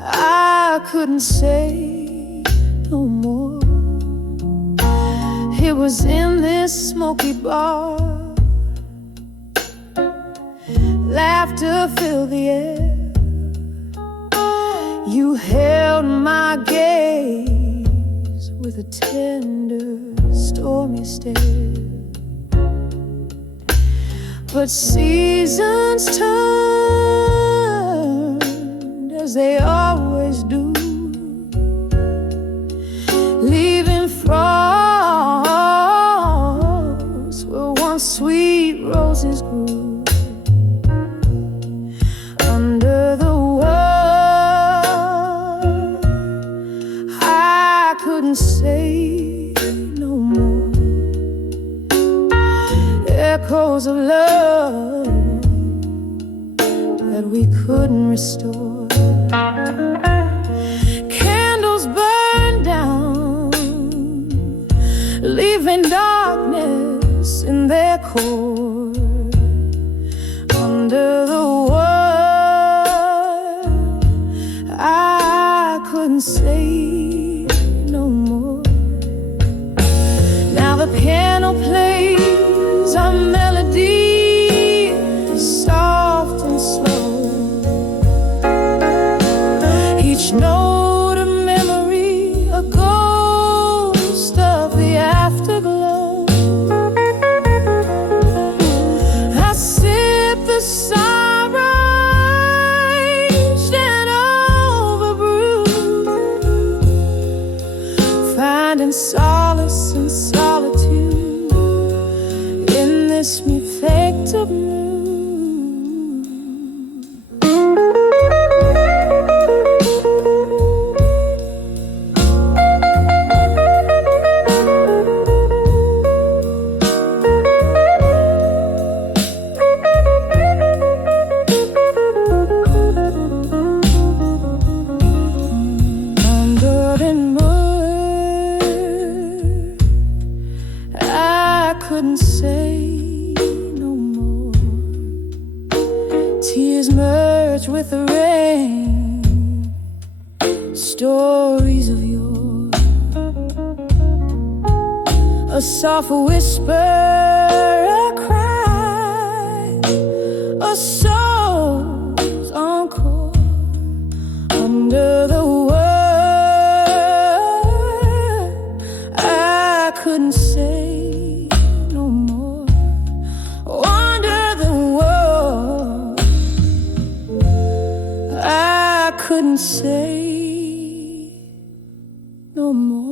I couldn't say no more. It was in this smoky bar, laughter filled the air. You held my gaze with a tender, stormy stare. But seasons turned as they always do, leaving frost where once sweet roses grew. Under the world, I couldn't say no more. Echoes of love that we couldn't restore. Candles burned down, leaving darkness in their core. Under the world, I couldn't say no more. Now the piano plays a melody, soft and slow. Each note a memory, a ghost of the afterglow. I sip the sun-rised and overbrewed, finding solace in solitude in this me-faked of mood. Under the mud, I couldn't say no more. Tears merged with the rain, stories of yore. A soft whisper, a cry, a soul's encore. Under the world, I couldn't say no more. Under the world, I couldn't say no more.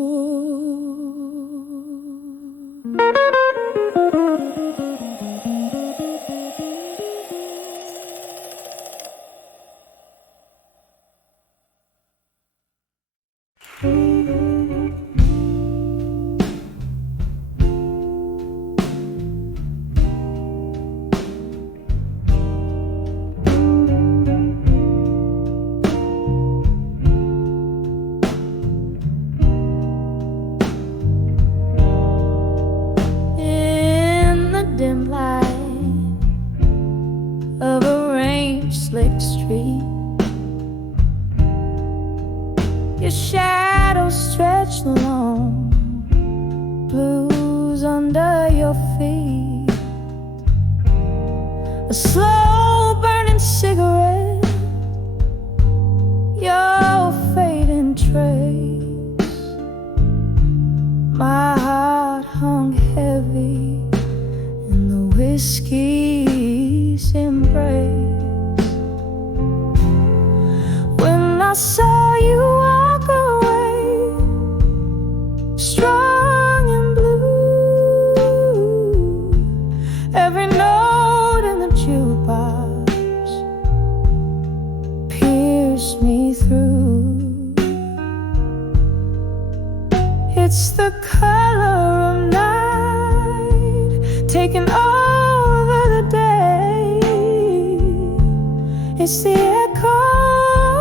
It's the color of night taking over the day. It's the echo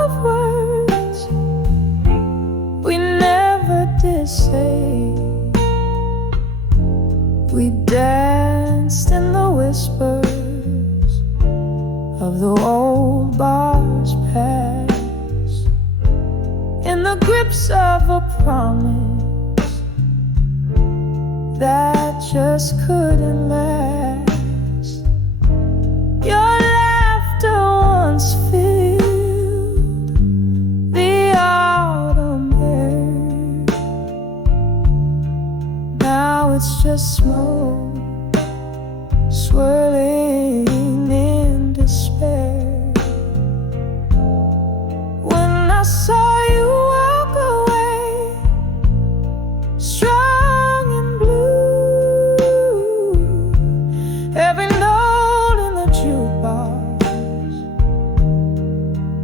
of words we never did say. We danced in the whispers of the old bar's past, in the grips of a promise that just couldn't last. Your laughter once filled the autumn air. Now it's just smoke swirling in despair. When I saw you walk away, strong and blue, every note in the jukebox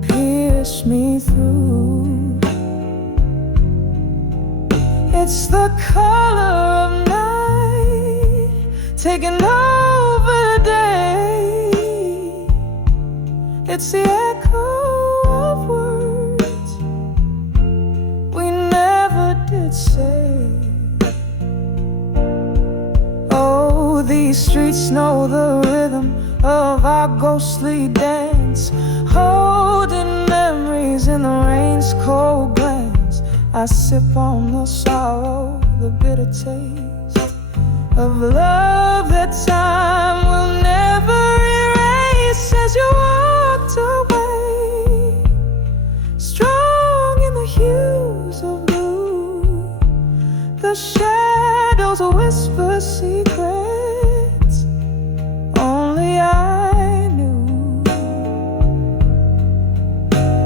pierced me through. It's the color of night taking over the day. It's the echo of words we never did say. Oh, these streets know the rhythm of our ghostly dance, holding memories in the rain's cold glance. I sip on the sorrow, the bitter taste of love that time will never erase. As you walked away, strong in the hues of blue, the shadows whisper secrets only I knew.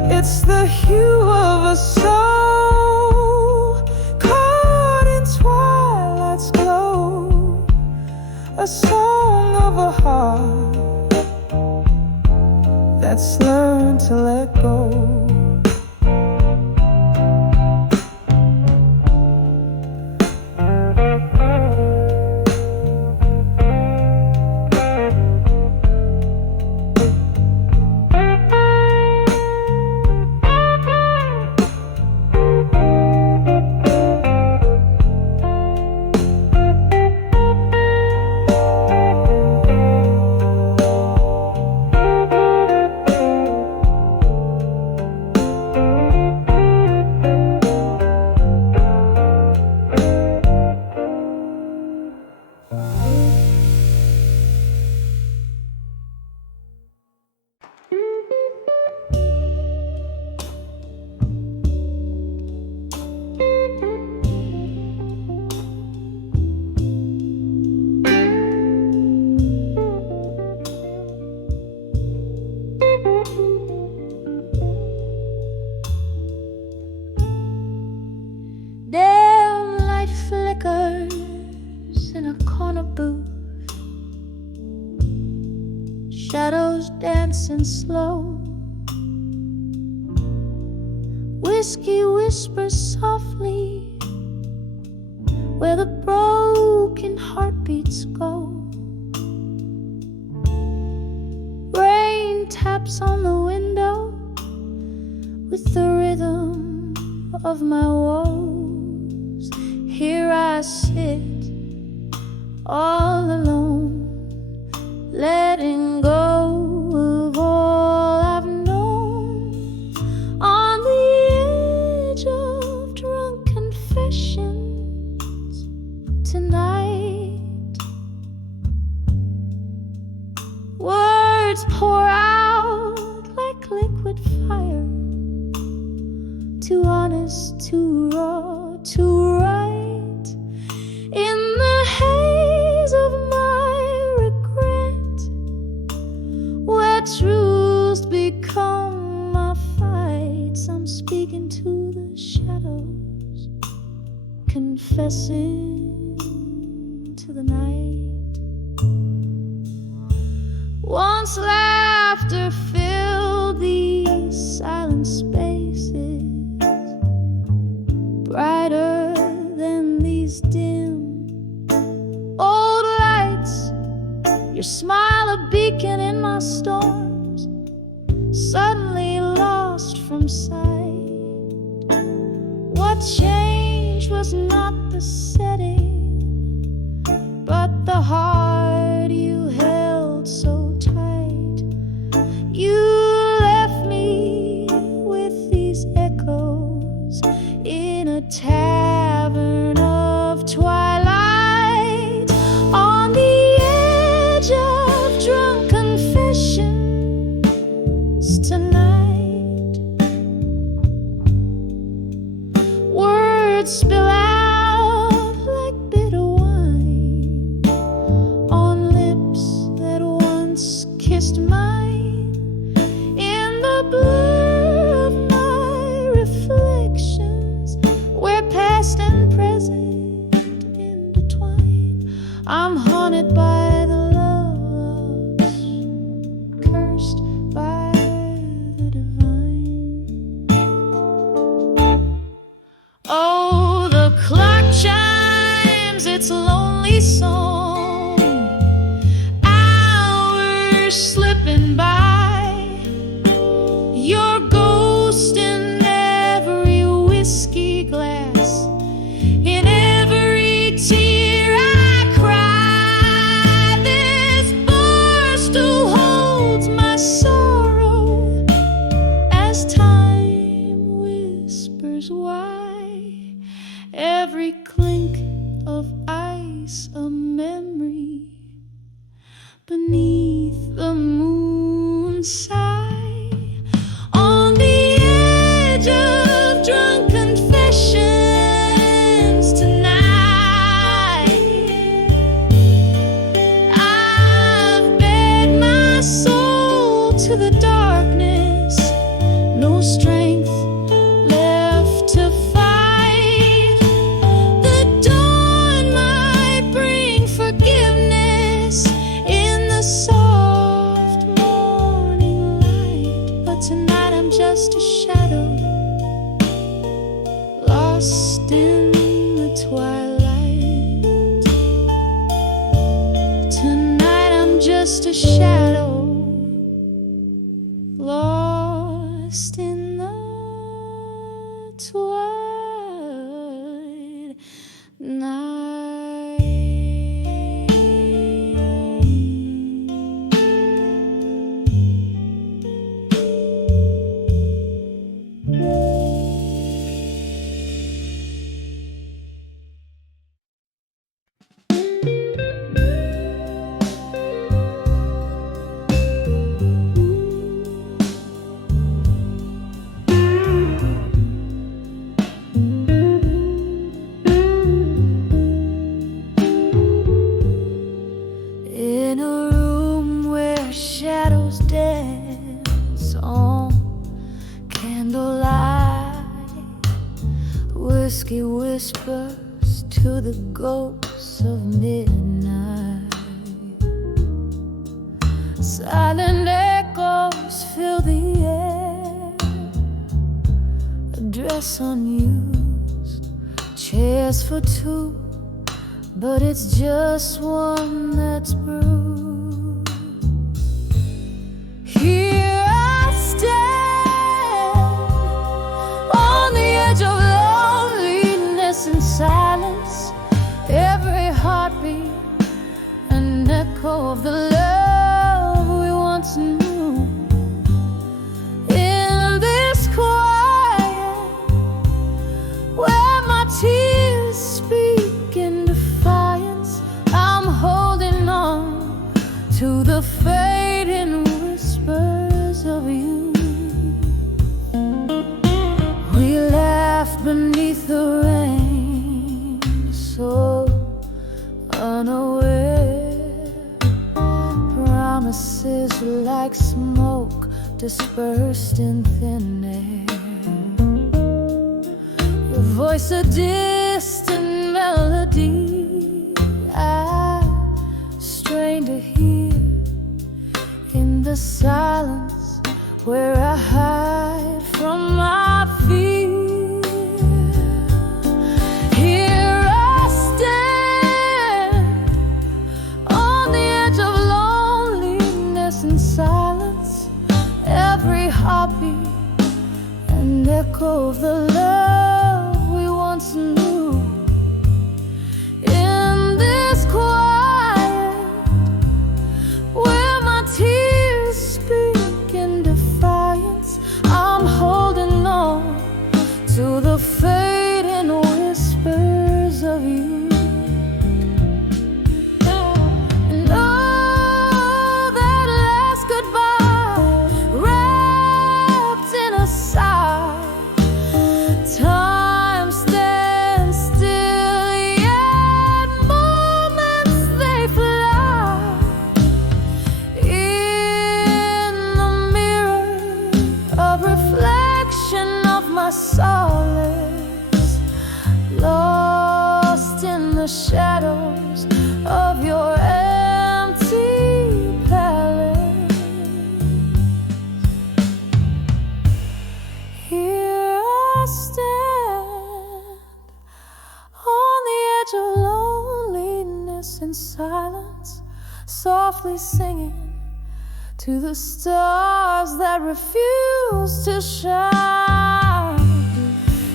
It's the hue of a soul caught in twilight's glow, a song of a heart that's learned to let go. Shadows dancing slow, whiskey whispers softly where the broken heartbeats go. Rain taps on the window with the rhythm of my woes. Here I sit all alone, letting go of all I've known, on the edge of drunk confessions tonight. Words pour out like liquid fire, too honest, too raw, too right, in the haze of my regret, where truths become my fights. I'm speaking to the shadows, confessing to the night. Once laughter filled these silent spaces, brighter than suddenly lost from sight. What changed was not the setting, but the heart you held so tight. You left me with these echoes in a tavern of twilight, on the edge of drunk confessions tonight. Words spill out like bitter wine on lips that once kissed mine. In the blur of my reflections, where past and present intertwine, I'm haunted by the loves, cursed by the divine. Oh, the clock chimes its lonely song, hours slipping by, your ghost in every whiskey glass, in every tear I cry. This bar still holds my sorrow as time whispers why. Every clink of ice a memory beneath the moon's sigh, on the edge of drunk confessions tonight. I've bared my soul to the darkness, no strength left to fight. The dawn might bring forgiveness in the soft morning light, but tonight I'm just a shadow, lost in the twilight. Tonight I'm just a shadow, lost in the twilight night. In a room where shadows dance on candlelight, whiskey whispers to the ghosts of midnight. Silent echoes fill the air, a dress unused, chairs for two, but it's just one that's bruised. Here I stand on the edge of loneliness and silence, every heartbeat an echo of the love we once knew. In this quiet, where my tears speak in defiance, I'm holding on to the fading whispers of you. We laughed beneath the rain, so unaware. Promises like smoke dispersed in thin air. Your voice a distant melody I strain to hear in the silence where I hide from my fear. Here I stand on the edge of loneliness and silence, every heartbeat, an echo of the love we once knew. In this quiet, where my tears speak in defiance, I'm holding on to the fading whispers of you. And oh, that last goodbye, wrapped in a sigh. Time stands still, yet moments they fly. In the mirror, a reflection of my solace, lost in the shadows of your empty palace. Here I stand on the edge of loneliness and silence, softly singing to the stars that refuse to shine.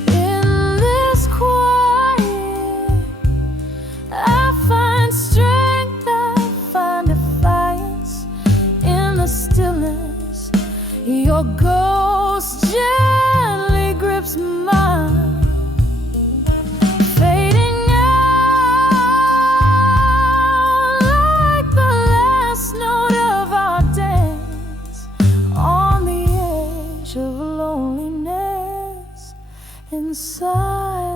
In this quiet, I find strength, I find defiance. In the stillness, your ghost gently grips mine. Fading out like the last note of our dance, on the edge of loneliness inside.